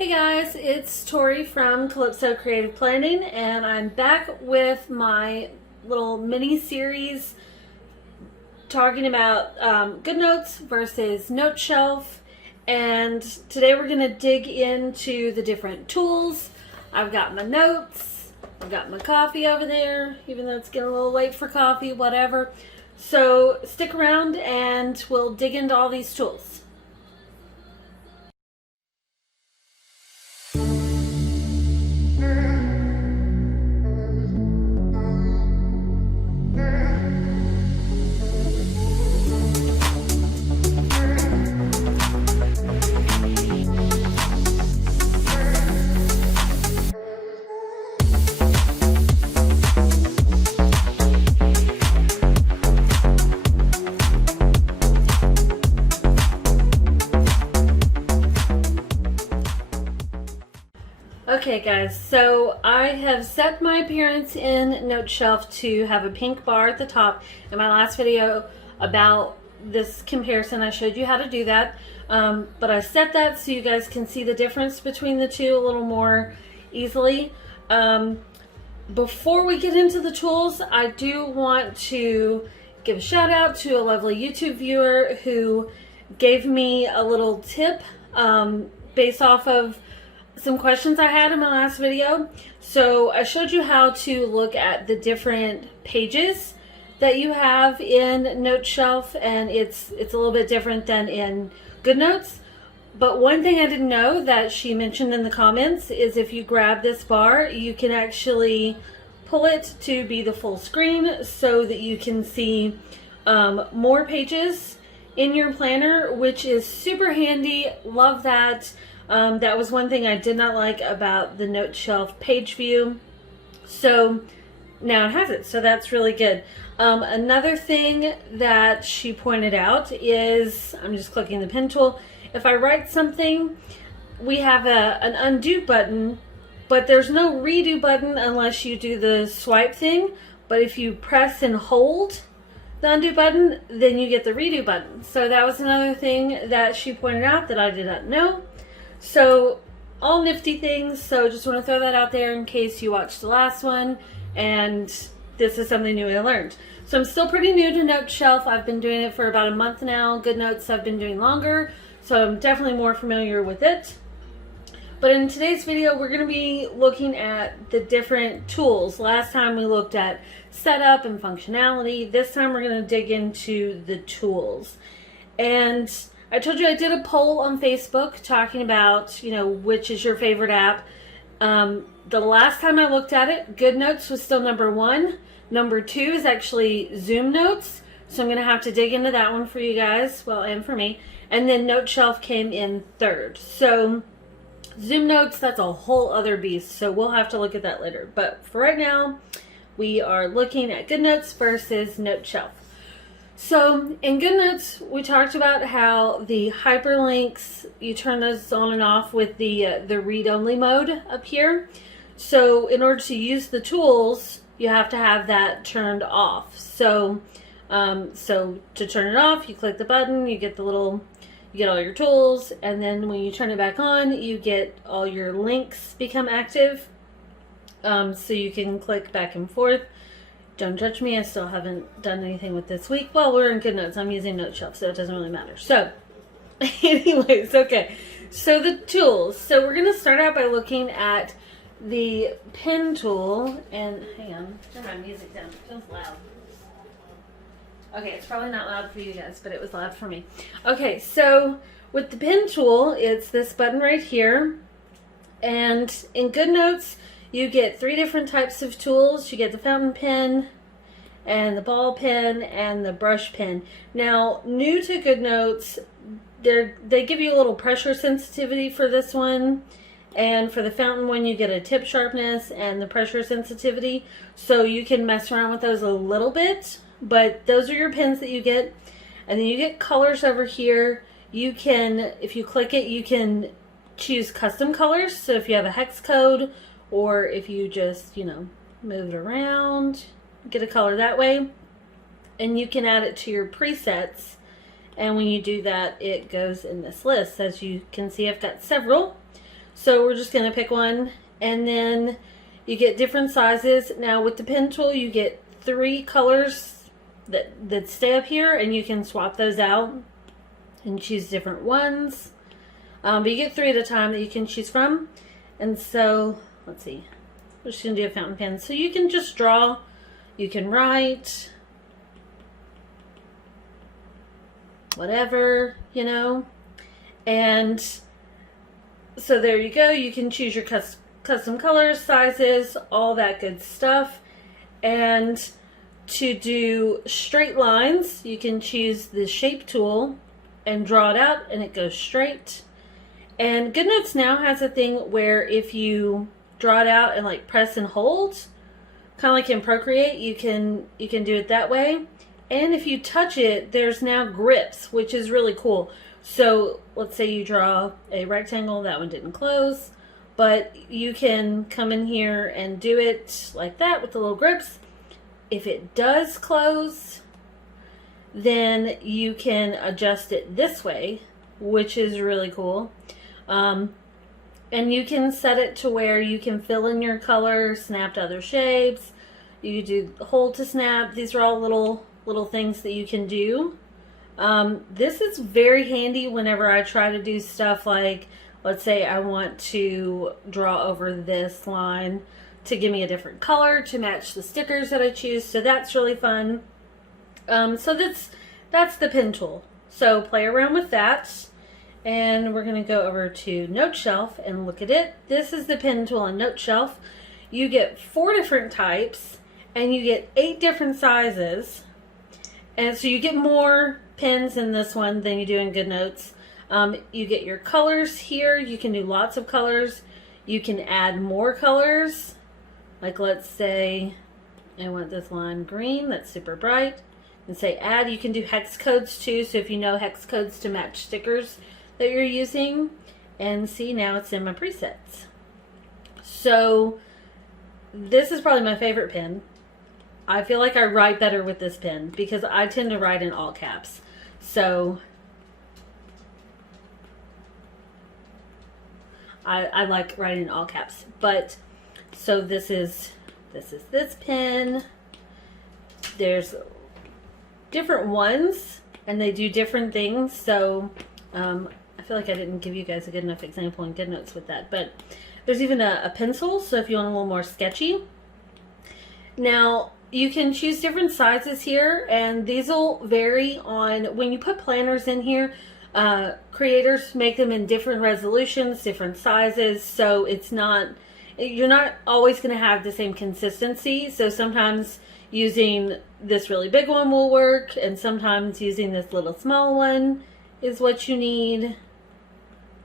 Hey guys, it's Tori from Calypso Creative Planning, and I'm back with my little mini series talking about GoodNotes versus Noteshelf. And today we're going to dig into the different tools. I've got my notes, I've got my coffee over there, even though it's getting a little late for coffee, whatever. So stick around and we'll dig into all these tools. Okay guys, so I have set my appearance in Noteshelf to have a pink bar at the top. In my last video about this comparison, I showed you how to do that. But I set that so you guys can see the difference between the two a little more easily. Before we get into the tools, I do want to give a shout out to a lovely YouTube viewer who gave me a little tip based off of some questions I had in my last video. So I showed you how to look at the different pages that you have in Noteshelf, and it's a little bit different than in GoodNotes. But one thing I didn't know that she mentioned in the comments is if you grab this bar, you can actually pull it to be the full screen so that you can see more pages in your planner, which is super handy. Love that. That was one thing I did not like about the Noteshelf page view. So now it has it, so that's really good. Another thing that she pointed out is, I'm just clicking the pen tool. If I write something, we have an undo button, but there's no redo button unless you do the swipe thing. But if you press and hold the undo button, then you get the redo button. So that was another thing that she pointed out that I did not know. So all nifty things, so just want to throw that out there in case you watched the last one and this is something new I learned. So I'm still pretty new to Noteshelf. I've been doing it for about a month now. GoodNotes I've been doing longer, so I'm definitely more familiar with it. But in today's video, we're going to be looking at the different tools. Last time we looked at setup and functionality. This time we're going to dig into the tools. And I told you I did a poll on Facebook talking about, you know, which is your favorite app. The last time I looked at it, GoodNotes was still number 1. Number 2 is actually Zoom Notes. So I'm going to have to dig into that one for you guys, well, and for me. And then Noteshelf came in 3rd. So Zoom Notes, that's a whole other beast. So we'll have to look at that later. But for right now, we are looking at GoodNotes versus Noteshelf. So in GoodNotes, we talked about how the hyperlinks, you turn those on and off with the read-only mode up here. So in order to use the tools, you have to have that turned off. So to turn it off, you click the button, you get all your tools, and then when you turn it back on, you get all your links become active. So you can click back and forth. Don't judge me, I still haven't done anything with this week. Well, we're in GoodNotes. I'm using Noteshelf, so it doesn't really matter. So, anyways, okay. So the tools. So we're going to start out by looking at the pen tool. And hang on, turn my music down. It feels loud. Okay, it's probably not loud for you guys, but it was loud for me. Okay, so with the pen tool, it's this button right here. And in GoodNotes, you get 3 different types of tools. You get the fountain pen, and the ball pen, and the brush pen. Now, new to GoodNotes, they give you a little pressure sensitivity for this one. And for the fountain one, you get a tip sharpness and the pressure sensitivity. So you can mess around with those a little bit. But those are your pens that you get. And then you get colors over here. You can, if you click it, you can choose custom colors. So if you have a hex code, or if you just, you know, move it around, get a color that way. And you can add it to your presets. And when you do that, it goes in this list. As you can see, I've got several. So we're just going to pick one, and then you get different sizes. Now with the pen tool, you get 3 colors that stay up here, and you can swap those out and choose different ones. But you get 3 at a time that you can choose from. And so, let's see, we're just going to do a fountain pen. So you can just draw, you can write, whatever, you know. And so there you go. You can choose your custom colors, sizes, all that good stuff. And to do straight lines, you can choose the shape tool and draw it out, and it goes straight. And GoodNotes now has a thing where if you draw it out and like press and hold, kind of like in Procreate, you can do it that way. And if you touch it, there's now grips, which is really cool. So let's say you draw a rectangle, that one didn't close, but you can come in here and do it like that with the little grips. If it does close, then you can adjust it this way, which is really cool. And you can set it to where you can fill in your color, snap to other shapes. You do hold to snap. These are all little things that you can do. This is very handy whenever I try to do stuff like, let's say I want to draw over this line to give me a different color to match the stickers that I choose. So that's really fun. So that's the pen tool. So play around with that. And we're going to go over to Noteshelf and look at it. This is the pen tool on Noteshelf. You get 4 different types and you get 8 different sizes. And so you get more pens in this one than you do in GoodNotes. You get your colors here. You can do lots of colors. You can add more colors. Like let's say I want this line green. That's super bright. And say add. You can do hex codes too. So if you know hex codes to match stickers that you're using, and see, now it's in my presets. So this is probably my favorite pen. I feel like I write better with this pen because I tend to write in all caps. So I like writing in all caps. But so this is this pen. There's different ones and they do different things. So I feel like I didn't give you guys a good enough example in GoodNotes with that, but there's even a pencil, so if you want a little more sketchy. Now, you can choose different sizes here, and these will vary on, when you put planners in here, creators make them in different resolutions, different sizes, so you're not always going to have the same consistency, so sometimes using this really big one will work, and sometimes using this little small one is what you need.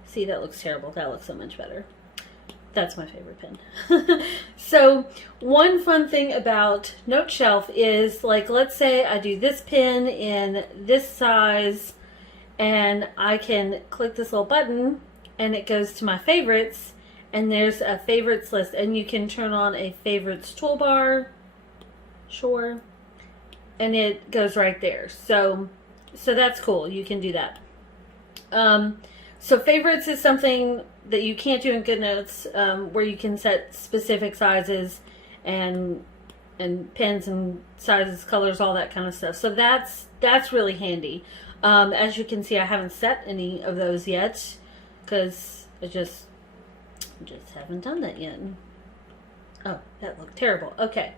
See, that looks terrible. That looks so much better. That's my favorite pen. So one fun thing about Noteshelf is, like, let's say I do this pen in this size and I can click this little button and it goes to my favorites, and there's a favorites list, and you can turn on a favorites toolbar, sure, and it goes right there. So that's cool. You can do that. So favorites is something that you can't do in GoodNotes, where you can set specific sizes and pens and sizes, colors, all that kind of stuff. So that's really handy. As you can see, I haven't set any of those yet because I just haven't done that yet. Oh, that looked terrible. Okay,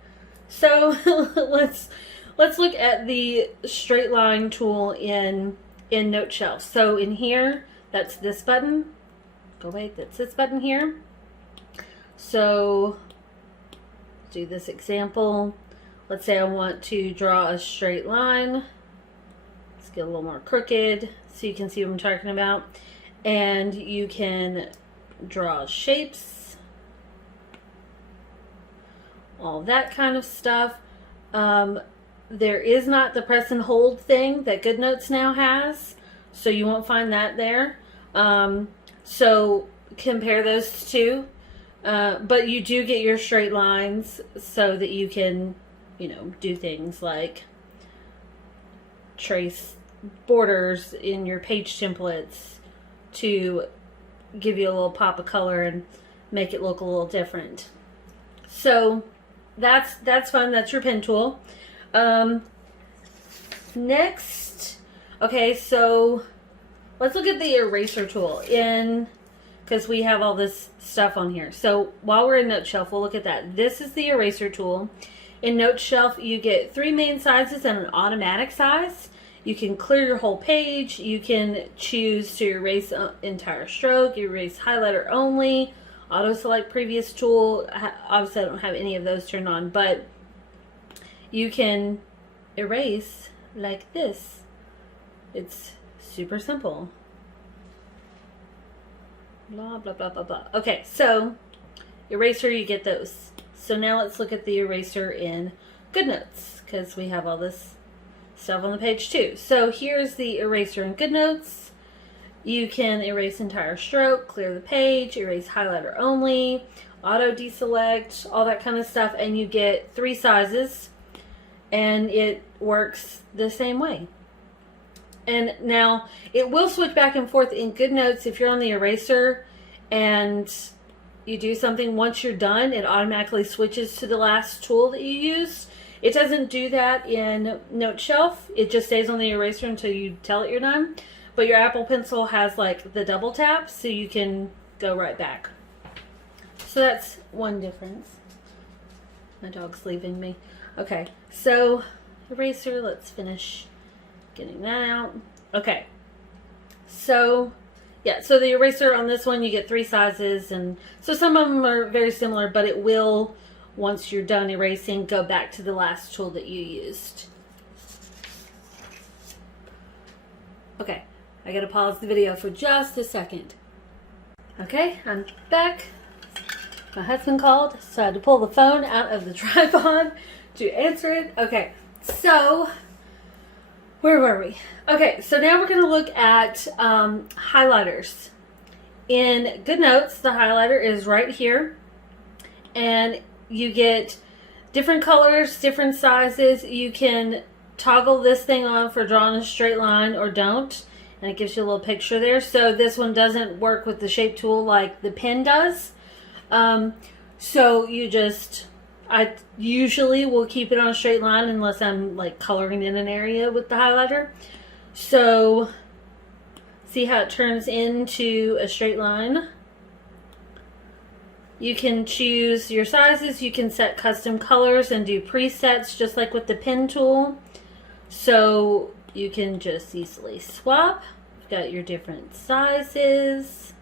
so let's look at the straight line tool in Noteshelf. So in here, that's this button. Go away, that's this button here. So do this example. Let's say I want to draw a straight line. Let's get a little more crooked so you can see what I'm talking about. And you can draw shapes, all that kind of stuff. There is not the press and hold thing that GoodNotes now has, so you won't find that there. So compare those two. But you do get your straight lines so that you can, do things like trace borders in your page templates to give you a little pop of color and make it look a little different. So that's fun. That's your pen tool. Next, okay, so let's look at the eraser tool because we have all this stuff on here. So while we're in Noteshelf, we'll look at that. This is the eraser tool. In Noteshelf, you get 3 main sizes and an automatic size. You can clear your whole page. You can choose to erase entire stroke, erase highlighter only, auto select previous tool. Obviously, I don't have any of those turned on, but you can erase like this. It's super simple. Blah, blah, blah, blah, blah. Okay, so eraser, you get those. So now let's look at the eraser in GoodNotes, because we have all this stuff on the page too. So here's the eraser in GoodNotes. You can erase entire stroke, clear the page, erase highlighter only, auto deselect, all that kind of stuff, and you get 3 sizes, and it works the same way. And now it will switch back and forth in GoodNotes. If you're on the eraser and you do something, once you're done, it automatically switches to the last tool that you used. It doesn't do that in Noteshelf. It just stays on the eraser until you tell it you're done. But your Apple Pencil has like the double tap, so you can go right back. So that's one difference. My dog's leaving me. Okay, so eraser, let's finish getting that out. Okay, so yeah, so the eraser on this one, you get 3 sizes, and so some of them are very similar, but it will, once you're done erasing, go back to the last tool that you used. Okay, I gotta pause the video for just a second. Okay, I'm back. My husband called, so I had to pull the phone out of the tripod to answer it. Okay, so where were we? Okay, so now we're going to look at highlighters. In GoodNotes, the highlighter is right here, and you get different colors, different sizes. You can toggle this thing on for drawing a straight line or don't, and it gives you a little picture there. So this one doesn't work with the shape tool like the pen does. So you just, I usually will keep it on a straight line unless I'm like coloring in an area with the highlighter. So see how it turns into a straight line. You can choose your sizes. You can set custom colors and do presets just like with the pen tool. So you can just easily swap. You've got your different sizes.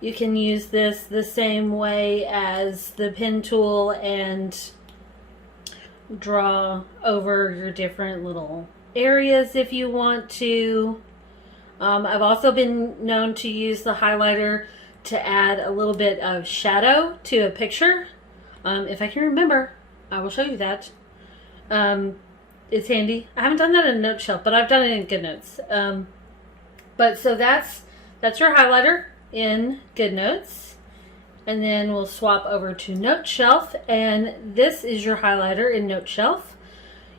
You can use this the same way as the pen tool and draw over your different little areas if you want to. I've also been known to use the highlighter to add a little bit of shadow to a picture. If I can remember, I will show you that. It's handy. I haven't done that in Noteshelf, but I've done it in GoodNotes. But so that's your highlighter in GoodNotes, and then we'll swap over to Noteshelf, and this is your highlighter in Noteshelf.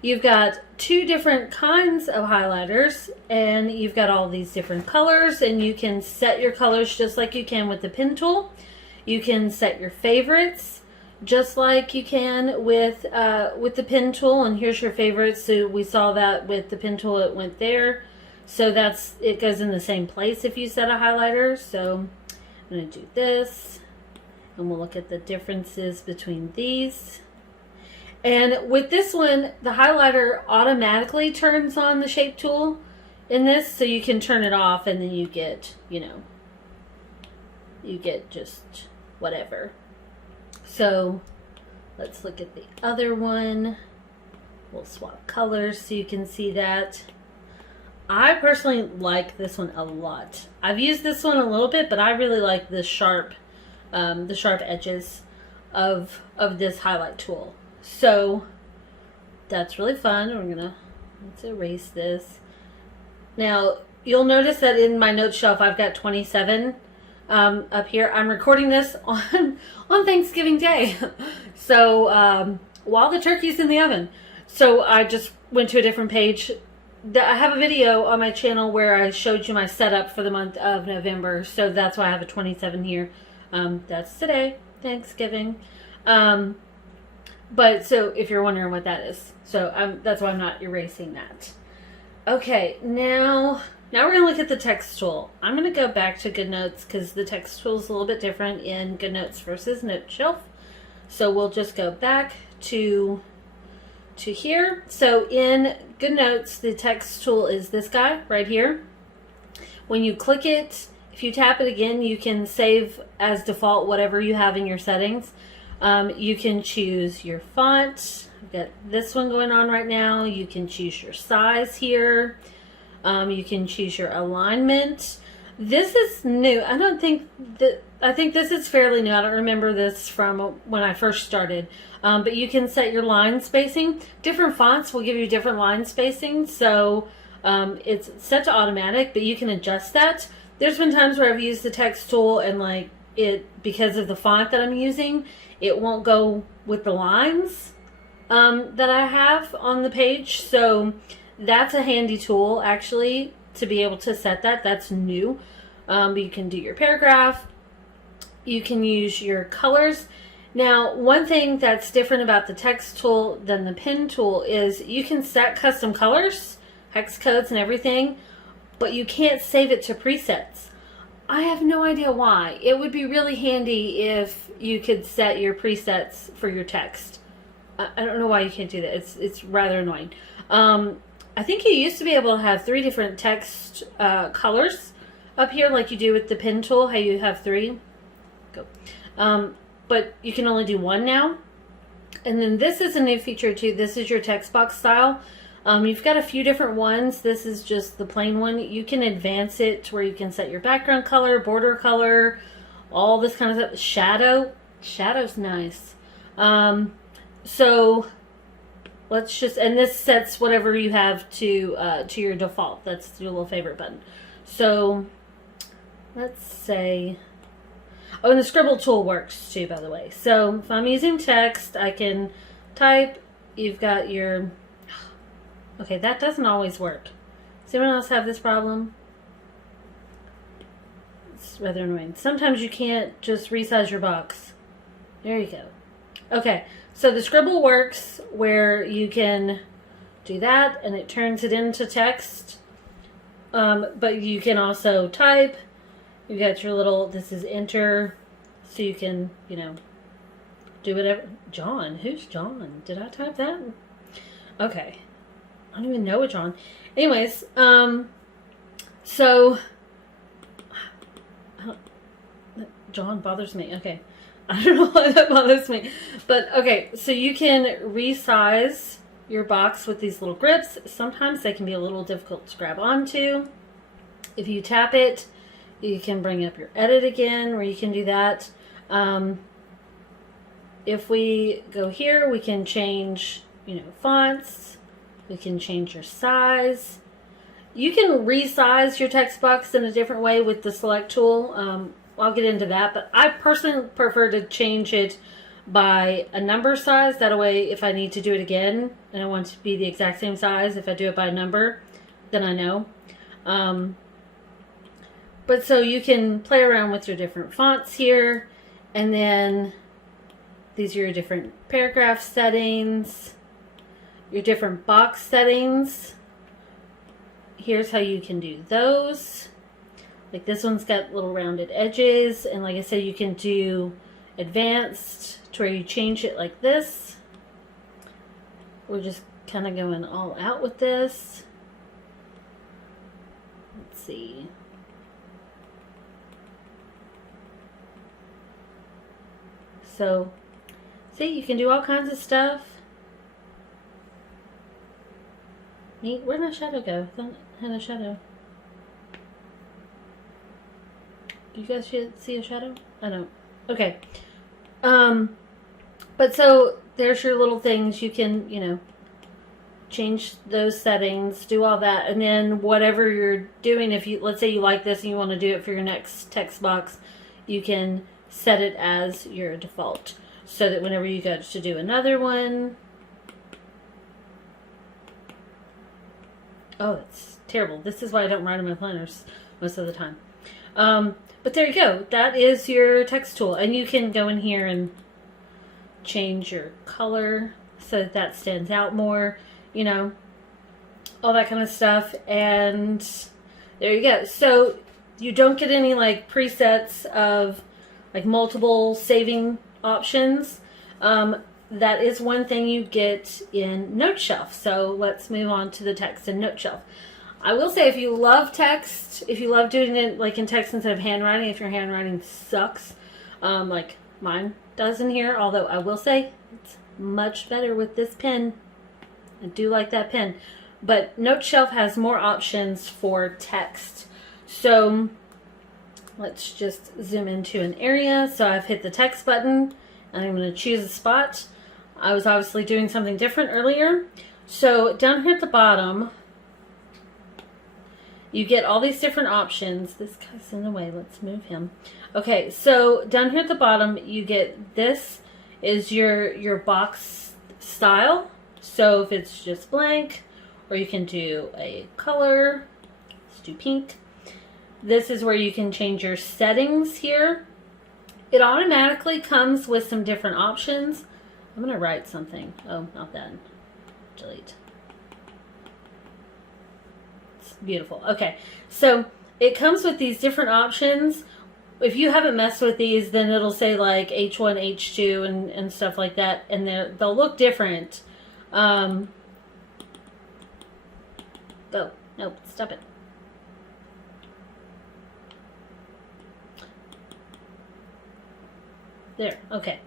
You've got 2 different kinds of highlighters, and you've got all these different colors, and you can set your colors just like you can with the pen tool. You can set your favorites just like you can with the pen tool, and here's your favorites. So we saw that with the pen tool, it went there. So it goes in the same place if you set a highlighter. So I'm going to do this, and we'll look at the differences between these. And with this one, the highlighter automatically turns on the shape tool in this, so you can turn it off, and then you get, you get just whatever. So let's look at the other one. We'll swap colors so you can see that. I personally like this one a lot. I've used this one a little bit, but I really like the sharp edges of this highlight tool. So that's really fun. Let's erase this. Now you'll notice that in my notes shelf I've got 27 up here. I'm recording this on Thanksgiving Day, so while the turkey's in the oven. So I just went to a different page I have a video on my channel where I showed you my setup for the month of November, so that's why I have a 27 here. That's today, Thanksgiving. But so if you're wondering what that is, so that's why I'm not erasing that. Okay, now we're going to look at the text tool. I'm going to go back to GoodNotes because the text tool is a little bit different in GoodNotes versus Noteshelf. So we'll just go back to here. So in GoodNotes, the text tool is this guy right here. When you click it, if you tap it again, you can save as default whatever you have in your settings. You can choose your font. I've got this one going on right now. You can choose your size here. You can choose your alignment. This is new. I think this is fairly new. I don't remember this from when I first started. But you can set your line spacing. Different fonts will give you different line spacing. So it's set to automatic, but you can adjust that. There's been times where I've used the text tool and like because of the font that I'm using, it won't go with the lines that I have on the page. So that's a handy tool actually to be able to set that. That's new. You can do your paragraph. You can use your colors. Now, one thing that's different about the text tool than the pen tool is you can set custom colors, hex codes and everything, but you can't save it to presets. I have no idea why. It would be really handy if you could set your presets for your text. I don't know why you can't do that. It's rather annoying. I think you used to be able to have 3 different text colors up here like you do with the pen tool, how you have 3. Go. But you can only do 1 now. And then this is a new feature too. This is your text box style. You've got a few different ones. This is just the plain one. You can advance it to where you can set your background color, border color, all this kind of stuff. Shadow's nice. So let's just, and this sets whatever you have to your default. That's your little favorite button. So let's say, oh, and the scribble tool works too, by the way. So if I'm using text, I can type. You've got your, okay, that doesn't always work. Does anyone else have this problem? It's rather annoying. Sometimes you can't just resize your box. There you go. Okay, so the scribble works where you can do that and it turns it into text. But you can also type. You got your little, this is enter, so you can, do whatever. John, who's John? Did I type that? Okay. I don't even know a John. Anyways, so John bothers me. Okay. I don't know why that bothers me. But okay, so you can resize your box with these little grips. Sometimes they can be a little difficult to grab onto. If you tap it, you can bring up your edit again, where you can do that. If we go here, we can change, fonts. We can change your size. You can resize your text box in a different way with the select tool. I'll get into that, but I personally prefer to change it by a number size. That way, if I need to do it again and I want it to be the exact same size, if I do it by a number, then I know. But so you can play around with your different fonts here, and then these are your different paragraph settings, your different box settings. Here's how you can do those. Like this one's got little rounded edges, and like I said, you can do advanced to where you change it like this. We're just kind of going all out with this. Let's see. So, see, you can do all kinds of stuff. Neat. Where'd my shadow go? I thought I had a shadow. Do you guys see a shadow? I don't. Okay. But so there's your little things. You can, change those settings, do all that, and then whatever you're doing, if you, let's say you like this and you want to do it for your next text box, you can set it as your default so that whenever you go to do another one, Oh, it's terrible. This is why I don't write in my planners most of the time. But there you go. That is your text tool. And you can go in here and change your color so that that stands out more, you know, all that kind of stuff. And there you go. So you don't get any like presets of like multiple saving options. That is one thing you get in Noteshelf. So let's move on to the text in Noteshelf. I will say, if you love text, if you love doing it like in text instead of handwriting, if your handwriting sucks, like mine does in here, although I will say it's much better with this pen. I do like that pen. But Noteshelf has more options for text. So let's just zoom into an area. So I've hit the text button and I'm going to choose a spot. I was obviously doing something different earlier. So down here at the bottom, you get all these different options. This guy's in the way. Let's move him. Okay, so down here at the bottom, you get this is your box style. So if it's just blank, or you can do a color. Let's do pink. This is where you can change your settings here. It automatically comes with some different options. I'm going to write something. Oh, not that. Delete. It's beautiful. Okay, so it comes with these different options. If you haven't messed with these, then it'll say like H1, H2, and stuff like that, and they'll look different. Oh, no, stop it. There, okay.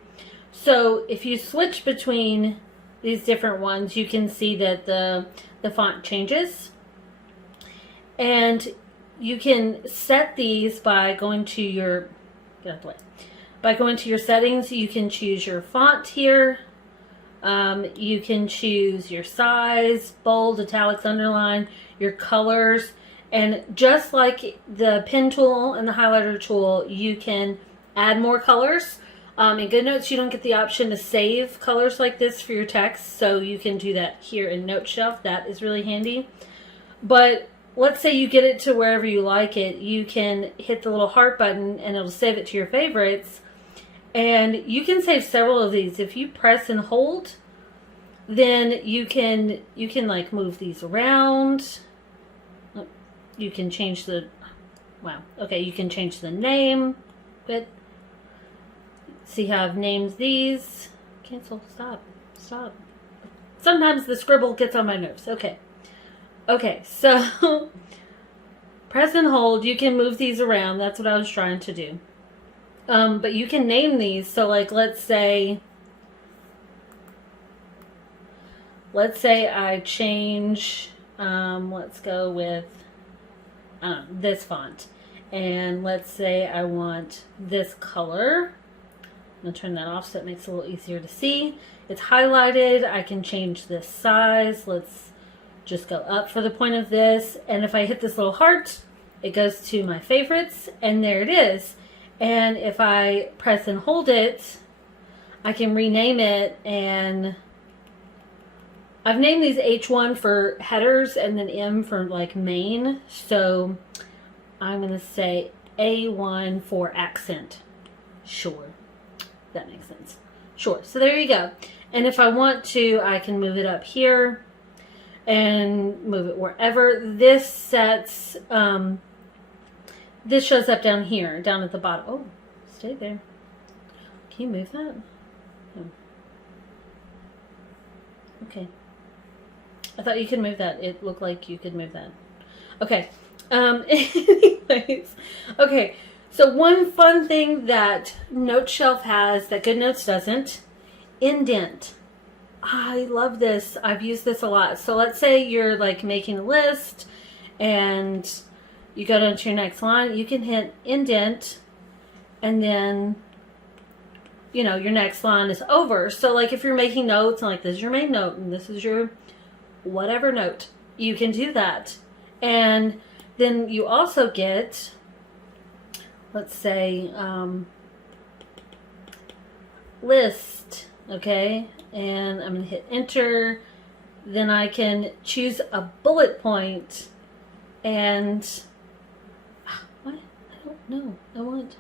So if you switch between these different ones, you can see that the font changes. And you can set these by going to your, get out the way. By going to your settings, you can choose your font here. You can choose your size, bold, italics, underline, your colors. And just like the pen tool and the highlighter tool, you can add more colors. In GoodNotes, you don't get the option to save colors like this for your text, so you can do that here in Noteshelf. That is really handy. But let's say you get it to wherever you like it. You can hit the little heart button, and it'll save it to your favorites. And you can save several of these. If you press and hold, then you can like move these around. You can change the, wow, okay, you can change the name. But see how I've named these. Cancel, stop. Sometimes the scribble gets on my nerves. Okay, so press and hold. You can move these around. That's what I was trying to do. But you can name these. So like, let's say I change, let's go with this font. And let's say I want this color. I'm going to turn that off so it makes it a little easier to see. It's highlighted. I can change this size. Let's just go up for the point of this. And if I hit this little heart, it goes to my favorites. And there it is. And if I press and hold it, I can rename it. And I've named these H1 for headers and then M for like main. So I'm going to say A1 for accent. Sure. That makes sense. Sure. So there you go. And if I want to, I can move it up here and move it wherever. This sets, this shows up down here, down at the bottom. Oh, stay there. Can you move that? Oh. Okay. I thought you could move that. It looked like you could move that. Okay. Anyways. Okay. So one fun thing that Noteshelf has that GoodNotes doesn't, Indent. I love this. I've used this a lot. So let's say you're like making a list and you go down to your next line. You can hit Indent and then, you know, your next line is over. So like if you're making notes and like this is your main note and this is your whatever note, you can do that. And then you also get, let's say, list, okay, and I'm going to hit enter, then I can choose a bullet point and what? I don't know. I want,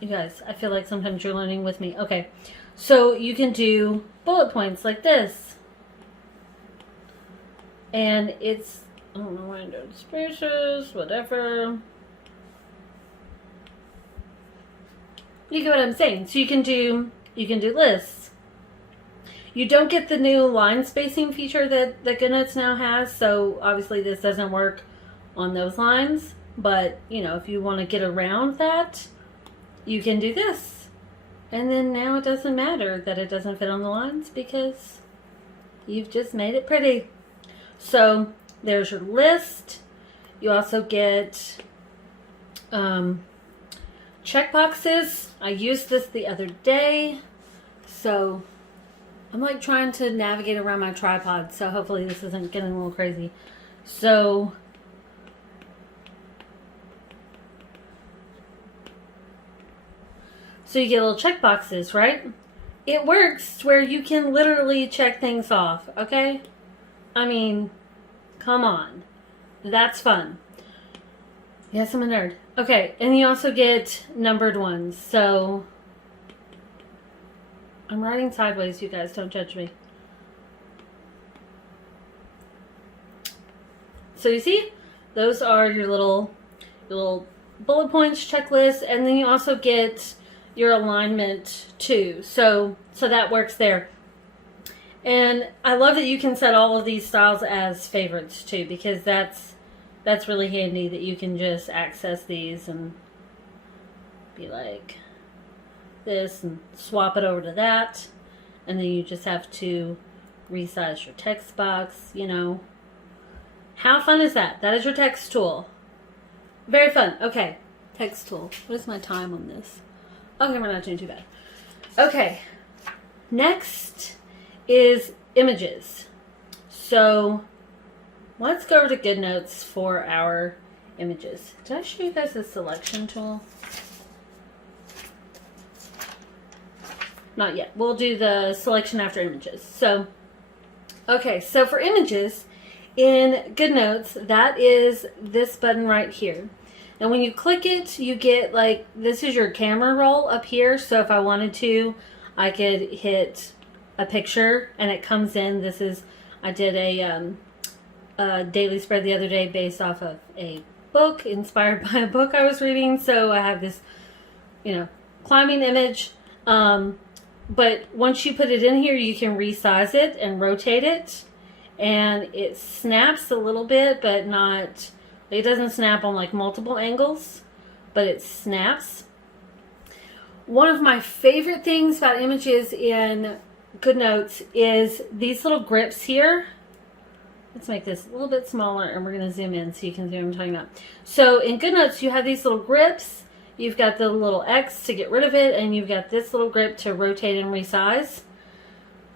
you guys, I feel like sometimes you're learning with me. Okay, so you can do bullet points like this, and it's, I don't know why I'm doing spaces, whatever. You get what I'm saying. So you can do lists. You don't get the new line spacing feature that GoodNotes now has, so obviously this doesn't work on those lines. But, you know, if you want to get around that, you can do this. And then now it doesn't matter that it doesn't fit on the lines because you've just made it pretty. So there's your list. You also get checkboxes. I used this the other day, so I'm like trying to navigate around my tripod, so hopefully this isn't getting a little crazy. So you get little checkboxes, right? It works where you can literally check things off, okay? I mean, come on. That's fun. Yes, I'm a nerd. Okay, and you also get numbered ones. So I'm writing sideways, you guys, don't judge me. So you see, those are your little bullet points, checklist, and then you also get your alignment too. So that works there. And I love that you can set all of these styles as favorites too, because that's really handy that you can just access these and be like this and swap it over to that. And then you just have to resize your text box, you know. How fun is that? That is your text tool. Very fun. Okay, text tool. What is my time on this? Okay, we're not doing too bad. Okay, next is images. So let's go over to GoodNotes for our images. Did I show you guys the selection tool? Not yet. We'll do the selection after images. So, okay, so for images in GoodNotes, that is this button right here. And when you click it, you get like, this is your camera roll up here. So if I wanted to, I could hit a picture and it comes in. This is, I did a daily spread the other day based off of a book, inspired by a book I was reading. So I have this, you know, climbing image. But once you put it in here, you can resize it and rotate it. And it snaps a little bit, but not, it doesn't snap on like multiple angles, but it snaps. One of my favorite things about images in GoodNotes is these little grips here. Let's make this a little bit smaller and we're going to zoom in so you can see what I'm talking about. So in GoodNotes, you have these little grips. You've got the little X to get rid of it, and you've got this little grip to rotate and resize.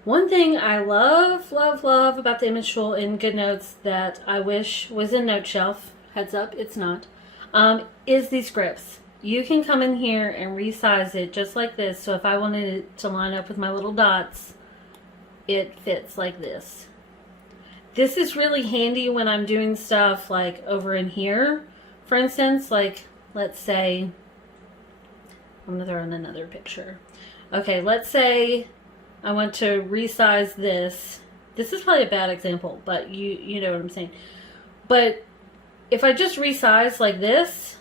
One thing I love, love, love about the image tool in GoodNotes that I wish was in Noteshelf, heads up, it's not, is these grips. You can come in here and resize it just like this. So if I wanted it to line up with my little dots, it fits like this. This is really handy when I'm doing stuff like over in here. For instance, like, let's say, I'm going to throw in another picture. Okay, let's say I want to resize this. This is probably a bad example, but you know what I'm saying. But if I just resize like this,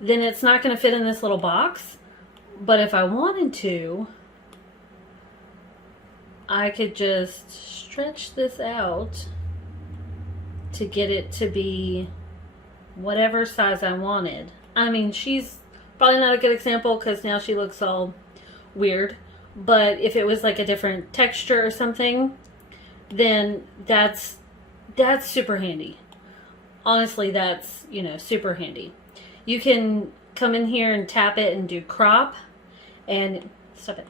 then it's not going to fit in this little box. But if I wanted to, I could just stretch this out to get it to be whatever size I wanted. I mean, she's probably not a good example because now she looks all weird. But if it was like a different texture or something, then that's super handy. Honestly, that's, you know, super handy. You can come in here and tap it and do crop and stop it.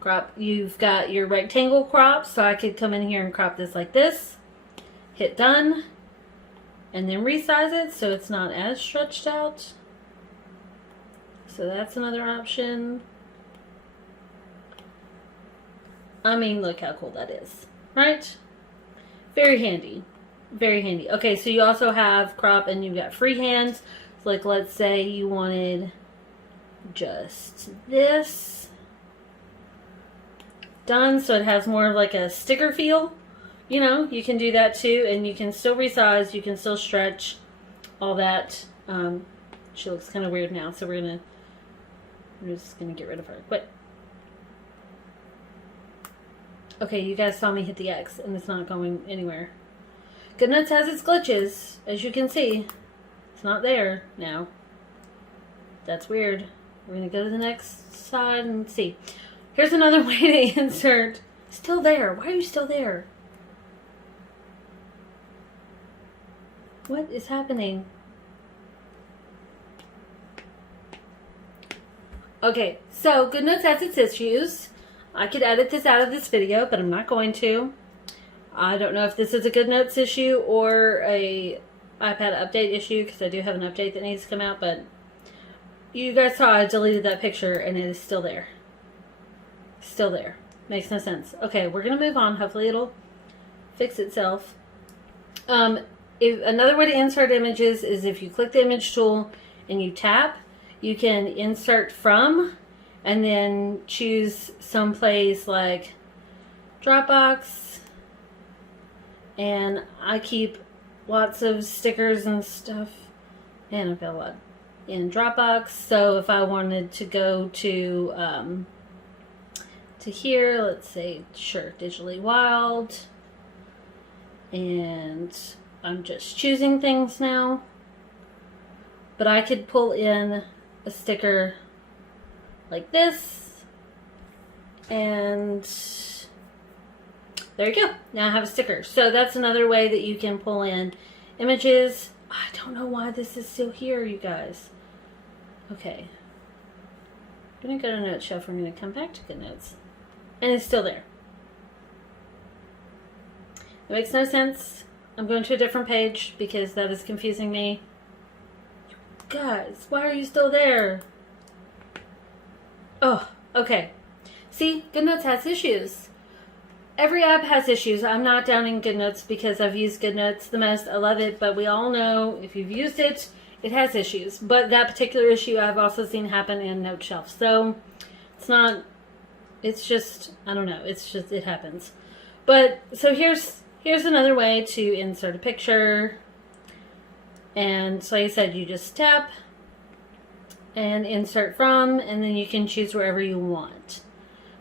Crop. You've got your rectangle crop, so I could come in here and crop this like this. Hit done. And then resize it so it's not as stretched out. So that's another option. I mean, look how cool that is, right? Very handy. Very handy. Okay, so you also have crop and you've got freehand. So like, let's say you wanted just this. Done, so it has more of like a sticker feel. You know, you can do that too, and you can still resize, you can still stretch, all that. She looks kind of weird now, so we're just gonna get rid of her. But okay, you guys saw me hit the X, and it's not going anywhere. GoodNotes has its glitches, as you can see. It's not there now. That's weird. We're gonna go to the next side and see. Here's another way to insert. Still there. Why are you still there? What is happening? Okay, so GoodNotes has its issues. I could edit this out of this video, but I'm not going to. I don't know if this is a GoodNotes issue or a iPad update issue, because I do have an update that needs to come out, but you guys saw I deleted that picture and it is still there. Still there. Makes no sense. Okay, we're going to move on. Hopefully it'll fix itself. If another way to insert images is if you click the image tool and you tap, you can insert from and then choose someplace like Dropbox. And I keep lots of stickers and stuff, and I've got a lot in Dropbox. So if I wanted to go to here, let's say, sure, Digitally Wild, and I'm just choosing things now, but I could pull in a sticker like this, and there you go. Now I have a sticker. So that's another way that you can pull in images. I don't know why this is still here, you guys. Okay. I'm going to go to Noteshelf. I'm going to come back to GoodNotes. And it's still there. It makes no sense. I'm going to a different page because that is confusing me. Guys, why are you still there? Oh, okay. See, GoodNotes has issues. Every app has issues. I'm not downing GoodNotes because I've used GoodNotes the most. I love it, but we all know if you've used it, it has issues. But that particular issue I've also seen happen in Noteshelf. So it's not, it's just, I don't know. It's just, it happens. But so here's another way to insert a picture. And so like I said, you just tap and insert from, and then you can choose wherever you want.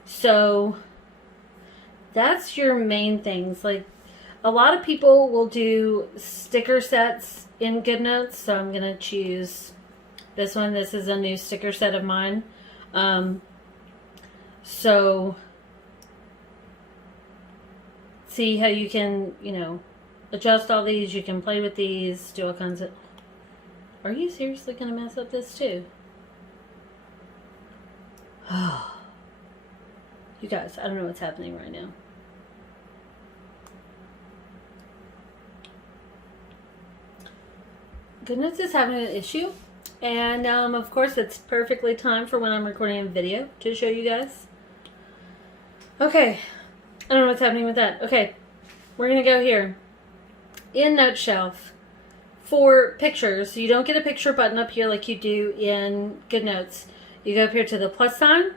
So that's your main things. Like, a lot of people will do sticker sets in GoodNotes, so I'm going to choose this one. This is a new sticker set of mine. So see how you can, you know, adjust all these. You can play with these, do all kinds of... Are you seriously going to mess up this too? You guys, I don't know what's happening right now. GoodNotes is having an issue, and of course it's perfectly timed for when I'm recording a video to show you guys. Okay, I don't know what's happening with that. Okay, we're gonna go here in Noteshelf for pictures. So you don't get a picture button up here like you do in GoodNotes. You go up here to the plus sign,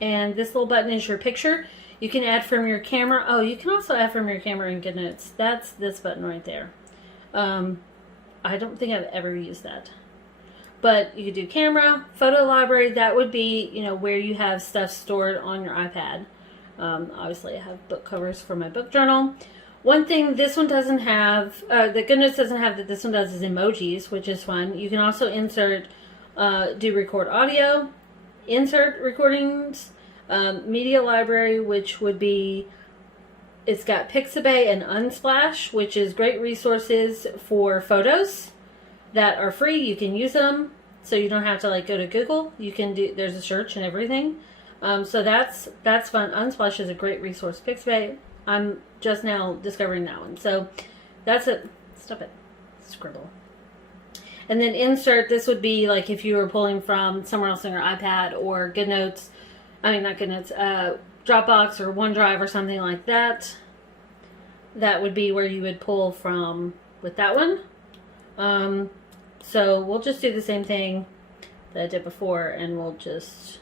and this little button is your picture. You can add from your camera. Oh, you can also add from your camera in GoodNotes. That's this button right there. I don't think I've ever used that. But you could do camera, photo library. That would be, you know, where you have stuff stored on your iPad. Obviously, I have book covers for my book journal. One thing this one doesn't have, that GoodNotes doesn't have that this one does, is emojis, which is fun. You can also insert, do record audio, insert recordings, media library, which would be, it's got Pixabay and Unsplash, which is great resources for photos that are free. You can use them, so you don't have to like go to Google. You can do, there's a search and everything. So that's fun. Unsplash is a great resource. Pixabay, I'm just now discovering that one. So that's it. Stop it. Scribble. And then insert, this would be like if you were pulling from somewhere else on your iPad or GoodNotes. I mean, not GoodNotes. Dropbox or OneDrive or something like that, that would be where you would pull from with that one. So we'll just do the same thing that I did before, and we'll just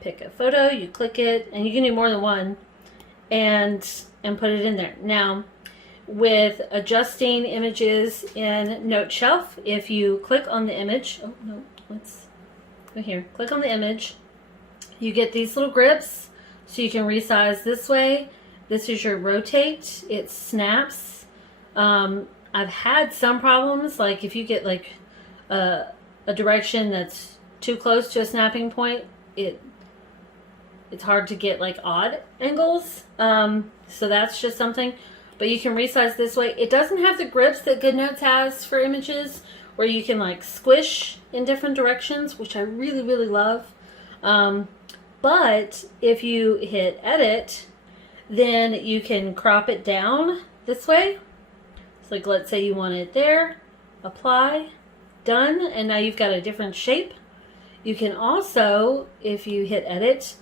pick a photo, you click it, and you can do more than one, and put it in there. Now, with adjusting images in Noteshelf, if you click on the image, oh no, let's go here, click on the image, you get these little grips, so you can resize this way. This is your rotate, it snaps. I've had some problems, like if you get like a direction that's too close to a snapping point, it's hard to get like odd angles. So that's just something. But you can resize this way. It doesn't have the grips that GoodNotes has for images, where you can like squish in different directions, which I really, really love. But if you hit edit, then you can crop it down this way. So like, let's say you want it there, apply, done, and now you've got a different shape. You can also, if you hit edit,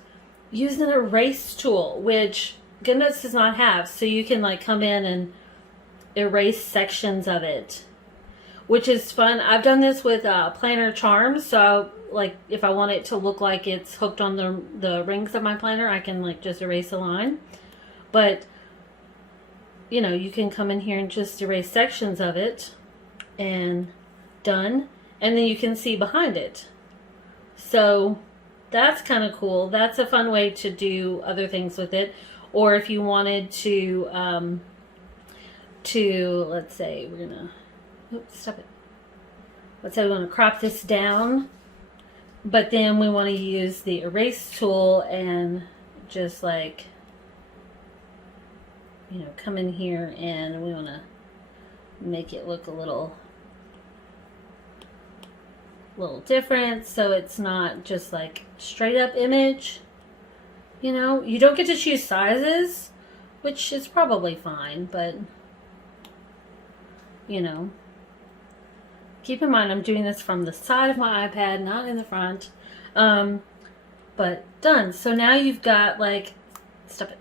use an erase tool, which GoodNotes does not have. So you can like come in and erase sections of it, which is fun. I've done this with planner charms. So like if I want it to look like it's hooked on the rings of my planner, I can like just erase a line. But you know, you can come in here and just erase sections of it, and done. And then you can see behind it. So that's kind of cool. That's a fun way to do other things with it. Or if you wanted to let's say we're gonna, oops, stop it. Let's say we want to crop this down, but then we want to use the erase tool and just like, you know, come in here and we want to make it look a little different, so it's not just like straight up image. You know, you don't get to choose sizes, which is probably fine, but you know, keep in mind I'm doing this from the side of my iPad, not in the front. But done. So now you've got like, stop it.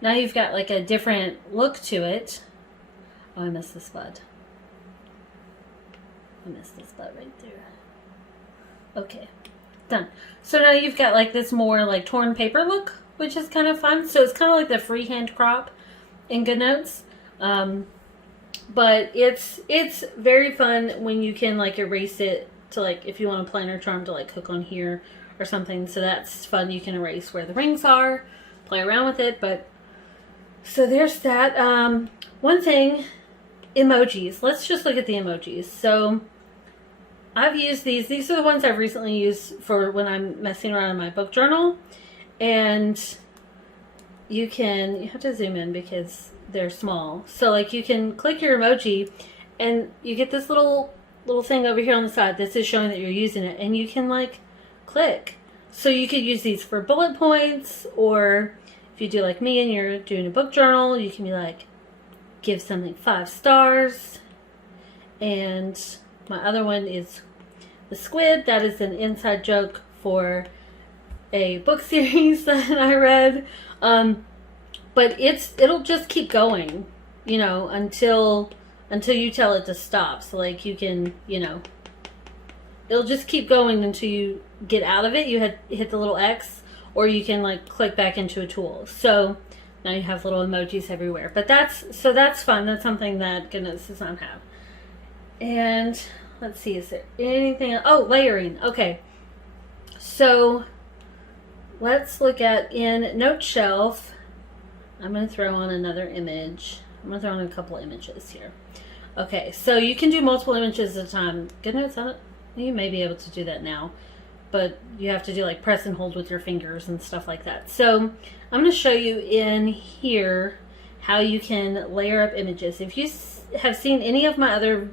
Now you've got like a different look to it. Oh, I missed this bud. I missed this bud right there. Okay, done. So now you've got like this more like torn paper look, which is kind of fun. So it's kind of like the freehand crop in GoodNotes. But it's very fun when you can like erase it to like, if you want a planner charm to like hook on here or something. So that's fun. You can erase where the rings are, play around with it. But so there's that. One thing, emojis. Let's just look at the emojis. So I've used these. These are the ones I've recently used for when I'm messing around in my book journal. And you have to zoom in because they're small. So like you can click your emoji and you get this little thing over here on the side. This is showing that you're using it, and you can like click. So you could use these for bullet points, or if you do like me and you're doing a book journal, you can be like, give something 5 stars. And my other one is the squid. That is an inside joke for a book series that I read. But it'll just keep going, you know, until you tell it to stop. So like you can, you know, it'll just keep going until you get out of it. You hit the little X, or you can like click back into a tool. So now you have little emojis everywhere. But that's fun. That's something that GoodNotes does not have. And let's see, is there anything else? Oh, layering. Okay. So let's look at in Noteshelf. I'm going to throw on another image. I'm going to throw on a couple images here. Okay, so you can do multiple images at a time. GoodNotes, you may be able to do that now, but you have to do like press and hold with your fingers and stuff like that. So I'm going to show you in here how you can layer up images. If you have seen any of my other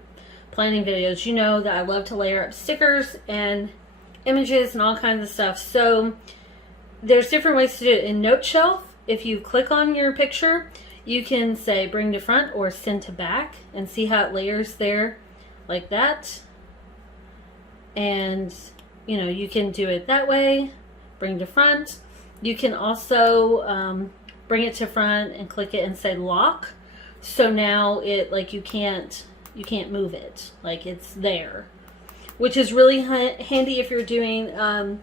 planning videos, you know that I love to layer up stickers and images and all kinds of stuff. So there's different ways to do it. In Noteshelf, if you click on your picture, you can say bring to front or send to back, and see how it layers there like that. And you know, you can do it that way, bring to front. You can also bring it to front and click it and say lock. So now it, like, you can't move it, like it's there, which is really handy if you're doing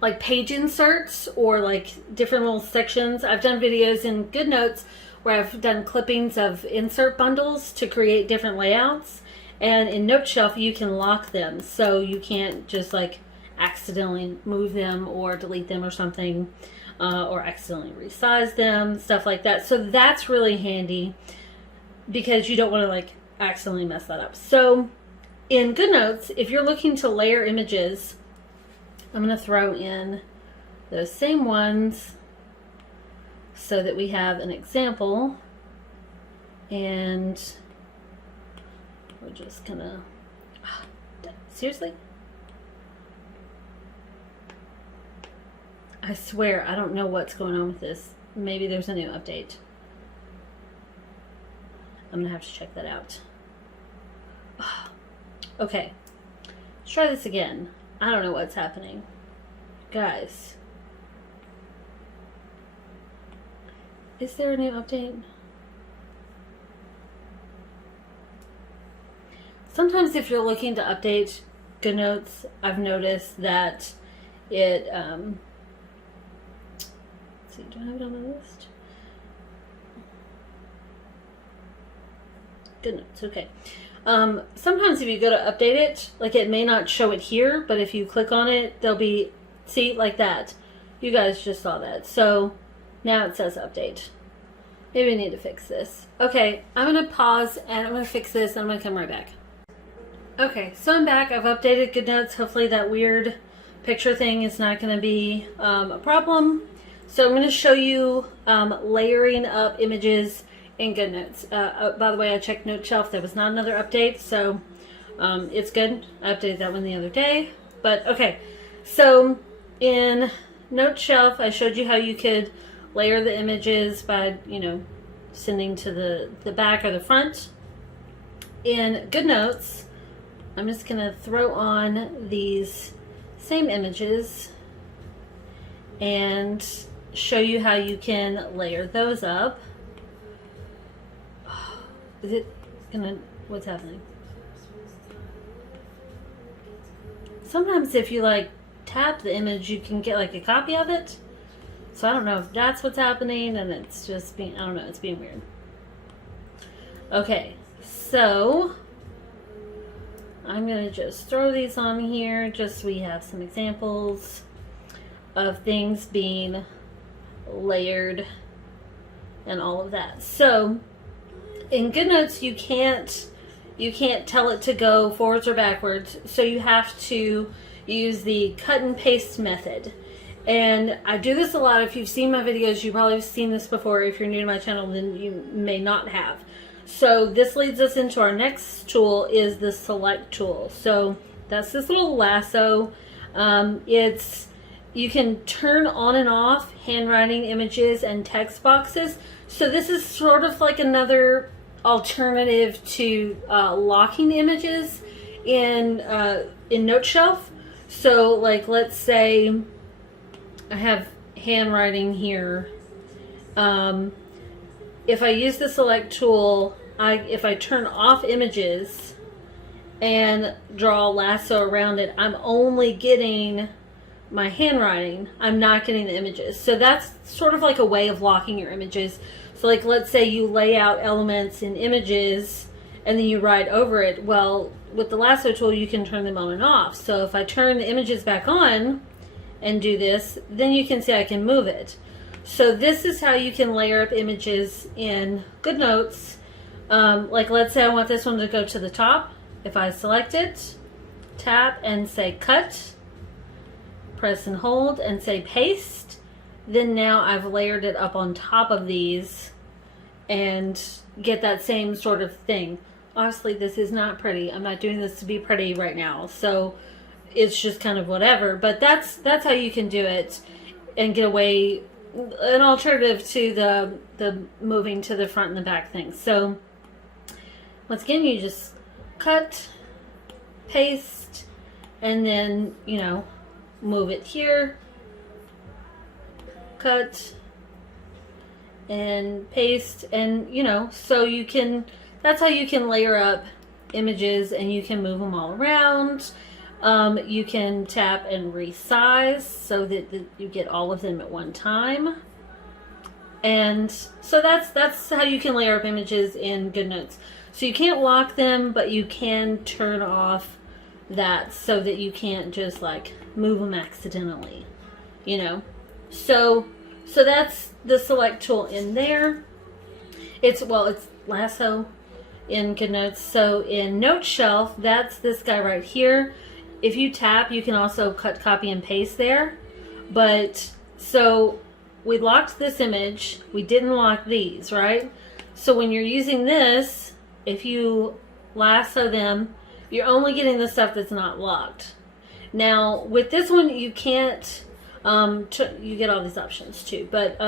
like page inserts or like different little sections. I've done videos in GoodNotes where I've done clippings of insert bundles to create different layouts, and in Noteshelf you can lock them so you can't just like accidentally move them or delete them or something, or accidentally resize them, stuff like that. So that's really handy because you don't want to like accidentally mess that up. So in GoodNotes, if you're looking to layer images, I'm going to throw in those same ones so that we have an example, and we're just gonna, seriously? I swear I don't know what's going on with this. Maybe there's a new update. I'm gonna have to check that out. Okay, let's try this again. I don't know what's happening. Guys, is there a new update? Sometimes if you're looking to update GoodNotes, I've noticed that it, let's see, do I have it on the list? GoodNotes, okay. Sometimes if you go to update it, like it may not show it here, but if you click on it, there'll be, see, like that. You guys just saw that. So now it says update. Maybe I need to fix this. Okay, I'm going to pause and I'm going to fix this and I'm going to come right back. Okay, so I'm back. I've updated GoodNotes. Hopefully that weird picture thing is not going to be a problem. So I'm going to show you layering up images in GoodNotes. By the way, I checked Noteshelf. There was not another update, so it's good. I updated that one the other day. But okay, so in Noteshelf, I showed you how you could layer the images by, you know, sending to the back or the front. In GoodNotes, I'm just going to throw on these same images and show you how you can layer those up. Is it gonna, what's happening? Sometimes if you like tap the image, you can get like a copy of it. So I don't know if that's what's happening and it's just being, I don't know, it's being weird. Okay, so I'm gonna just throw these on here just so we have some examples of things being layered and all of that. So in GoodNotes, you can't tell it to go forwards or backwards, so you have to use the cut and paste method. And I do this a lot. If you've seen my videos, you probably have seen this before. If you're new to my channel, then you may not have. So this leads us into our next tool, is the select tool. So that's this little lasso. You can turn on and off handwriting, images, and text boxes. So this is sort of like another alternative to locking images in Noteshelf. So like, let's say I have handwriting here. If I use the select tool, if I turn off images and draw a lasso around it, I'm only getting my handwriting. I'm not getting the images. So that's sort of like a way of locking your images. So like, let's say you lay out elements in images and then you write over it. Well, with the lasso tool, you can turn them on and off. So if I turn the images back on and do this, then you can see I can move it. So this is how you can layer up images in GoodNotes. Like, let's say I want this one to go to the top. If I select it, tap and say cut, press and hold and say paste, then now I've layered it up on top of these and get that same sort of thing. Obviously this is not pretty. I'm not doing this to be pretty right now, so it's just kind of whatever, but that's how you can do it and get away, an alternative to the moving to the front and the back thing. So once again, you just cut, paste, and then, you know, move it here. cut and paste, and you know, so you can, that's how you can layer up images and you can move them all around. You can tap and resize so that you get all of them at one time. And so that's how you can layer up images in GoodNotes. So you can't lock them, but you can turn off that so that you can't just like move them accidentally, you know. So that's the select tool in there. It's Lasso in GoodNotes. So in Noteshelf, that's this guy right here. If you tap, you can also cut, copy, and paste there. But so we locked this image. We didn't lock these, right? So when you're using this, if you lasso them, you're only getting the stuff that's not locked. Now with this one, you can't. You get all these options too, but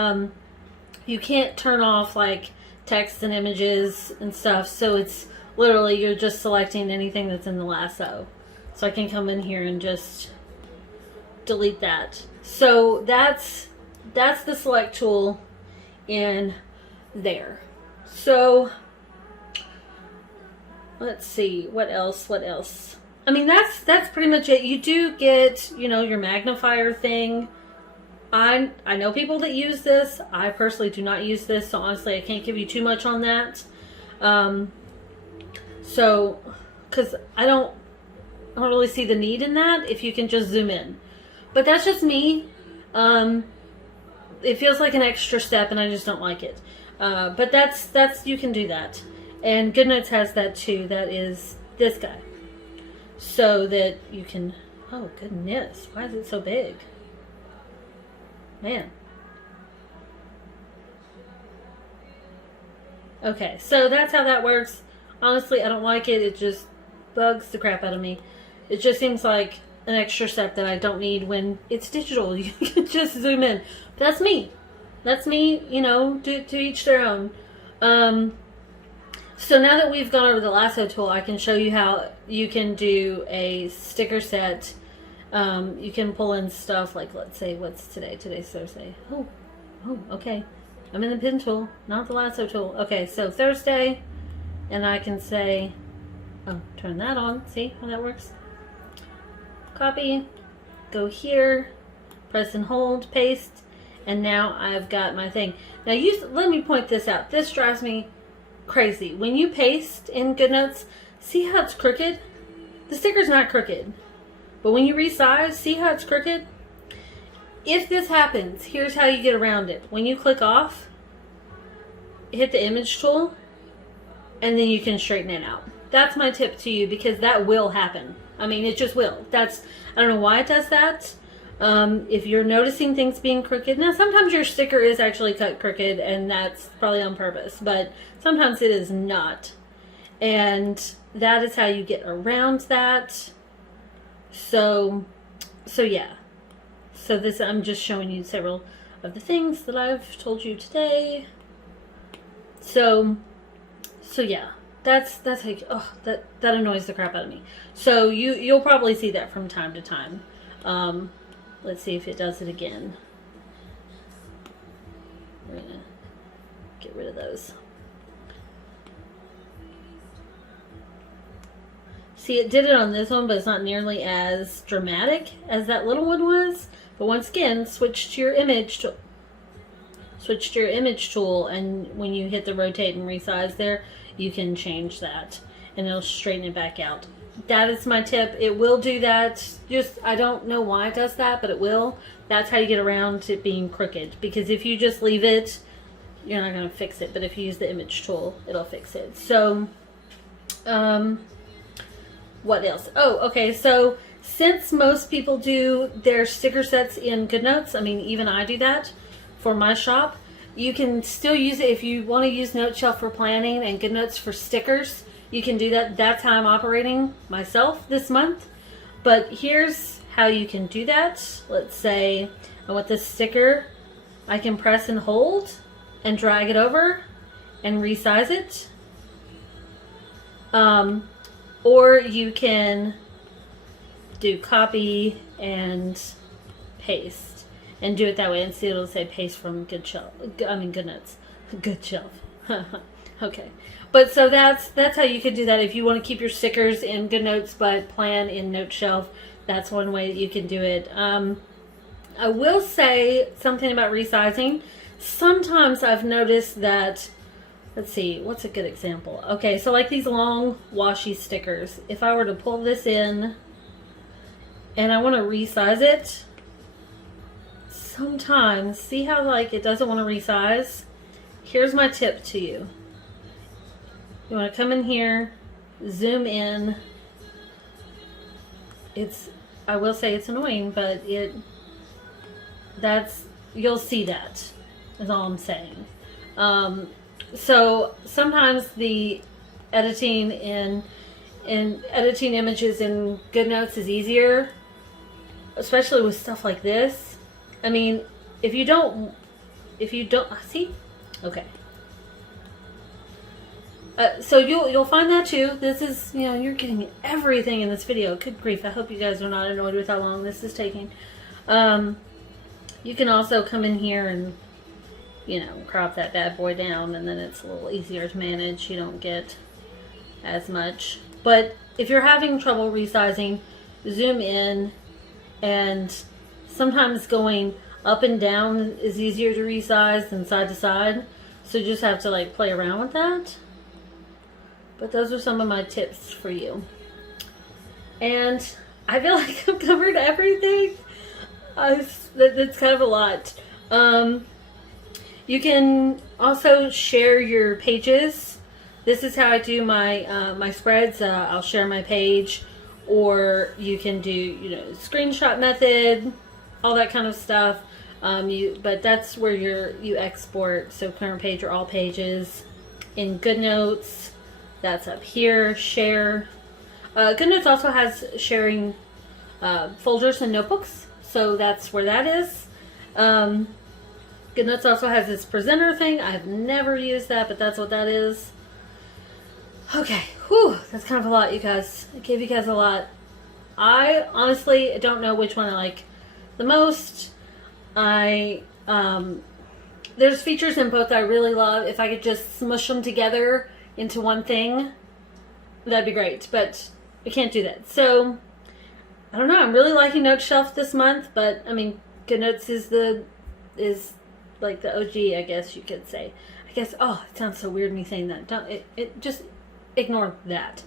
you can't turn off like text and images and stuff. So it's literally you're just selecting anything that's in the lasso. So I can come in here and just delete that. So that's the select tool in there. So let's see, what else? I mean, that's pretty much it. You do get, you know, your magnifier thing. I know people that use this. I personally do not use this, so honestly I can't give you too much on that. So, because I don't really see the need in that if you can just zoom in. But that's just me. It feels like an extra step and I just don't like it. But that's you can do that. And GoodNotes has that too. That is this guy. So that you can, oh goodness, why is it so big? Man. Okay, so that's how that works. Honestly, I don't like it. It just bugs the crap out of me. It just seems like an extra step that I don't need when it's digital. You can just zoom in. That's me. That's me, you know, to each their own. So now that we've gone over the lasso tool, I can show you how you can do a sticker set. You can pull in stuff like, let's say, what's today? Today's Thursday. Oh, okay. I'm in the pin tool, not the lasso tool. Okay, so Thursday, and I can say, oh, turn that on. See how that works? Copy, go here, press and hold, paste, and now I've got my thing. Now, let me point this out. This drives me crazy. When you paste in GoodNotes, see how it's crooked? The sticker's not crooked. But when you resize, see how it's crooked? If this happens, here's how you get around it. When you click off, hit the image tool, and then you can straighten it out. That's my tip to you, because that will happen. I mean, it just will. I don't know why it does that. If you're noticing things being crooked, now sometimes your sticker is actually cut crooked, and that's probably on purpose, but sometimes it is not. And that is how you get around that. So yeah. So this, I'm just showing you several of the things that I've told you today. So yeah. That's like, oh, that annoys the crap out of me. So you'll probably see that from time to time. Let's see if it does it again. We're gonna get rid of those. See, it did it on this one, but it's not nearly as dramatic as that little one was. But once again, switch to your image tool, and when you hit the rotate and resize there, you can change that and it'll straighten it back out. That is my tip. It will do that. Just, I don't know why it does that, but it will. That's how you get around it being crooked. Because if you just leave it, you're not going to fix it. But if you use the image tool, it'll fix it. So, what else? Oh, okay. So, since most people do their sticker sets in GoodNotes, I mean, even I do that for my shop, you can still use it if you want to use Noteshelf for planning and GoodNotes for stickers. You can do that. That's how I'm operating myself this month. But here's how you can do that. Let's say I want this sticker. I can press and hold and drag it over and resize it. Or you can do copy and paste. and do it that way. And see, it'll say paste from GoodNotes. Good shelf. Okay. But so that's how you can do that. If you want to keep your stickers in GoodNotes but plan in Noteshelf, that's one way that you can do it. I will say something about resizing. Sometimes I've noticed that, let's see, what's a good example? Okay, so like these long washi stickers, if I were to pull this in and I want to resize it, sometimes, see how like it doesn't want to resize? Here's my tip to you. You want to come in here, zoom in. I will say it's annoying, but you'll see that, is all I'm saying. So sometimes the editing in editing images in GoodNotes is easier, especially with stuff like this. I mean, if you don't see, okay. So you'll find that too. This is, you're getting everything in this video. Good grief! I hope you guys are not annoyed with how long this is taking. You can also come in here and crop that bad boy down, and then it's a little easier to manage. You don't get as much. But if you're having trouble resizing, zoom in, and sometimes going up and down is easier to resize than side to side. So you just have to like play around with that. But those are some of my tips for you. And I feel like I've covered everything. That's kind of a lot. You can also share your pages. This is how I do my spreads. I'll share my page, or you can do screenshot method, all that kind of stuff. But that's where you export. So current page or all pages in GoodNotes. That's up here. Share. GoodNotes also has sharing folders and notebooks, so that's where that is. GoodNotes also has this presenter thing. I've never used that, but that's what that is. Okay, whew, that's kind of a lot, you guys. I gave you guys a lot. I honestly don't know which one I like the most. There's features in both I really love. If I could just smush them together into one thing, that'd be great, but I can't do that. So I don't know. I'm really liking Noteshelf this month, but I mean, GoodNotes is like the OG, I guess you could say. I guess. Oh, it sounds so weird me saying that. Don't it just ignore that.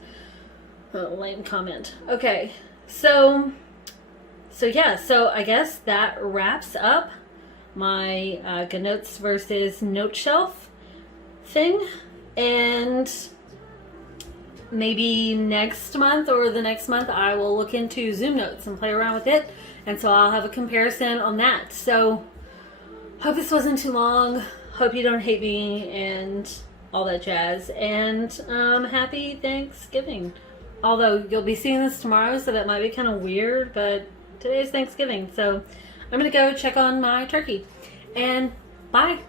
Oh, lame comment. Okay, so yeah. So I guess that wraps up my GoodNotes versus Noteshelf thing. And maybe next month or the next month I will look into Zoom Notes and play around with it. And so I'll have a comparison on that. So hope this wasn't too long. Hope you don't hate me and all that jazz. And happy Thanksgiving. Although you'll be seeing this tomorrow, so that might be kind of weird. But today's Thanksgiving. So I'm going to go check on my turkey. And bye.